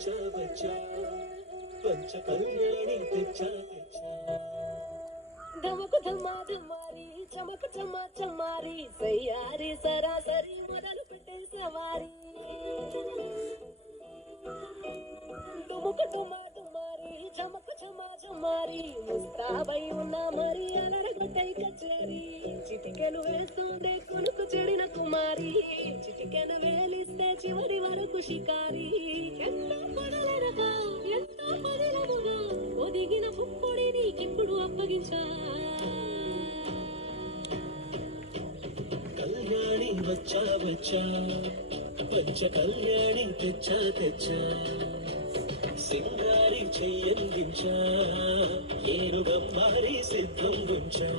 వచ్చా వచ్చా పంచ కళ్యాణి తెచ్చా తెచ్చా ధమకు ధమా ధమారి చమకు చమా చమారి సయ్యారి సరాసరి మొదలు పెట్టే సవారి డుముకు డుమా డుమారి చమకు చమా చమారి ముస్తాబై ఉన్నా మరి అలరగొట్టై కచేరి చిటికెలు వేస్తుండే కొనుకు చెడిన కుమారి చిటికెను వేలిస్తే చివరి వరకు షికారి ఎంతో పొడలనగా ఎంతో పదిలముగా ఒదిగిన పుప్పొడి నీకిప్పుడు అప్పగించా కళ్యాణి వచ్చా వచ్చా పంచ కళ్యాణి తెచ్చా తెచ్చా సింగారి చెయ్యందించా ఏనుగమ్మారి సిద్ధం గుంచా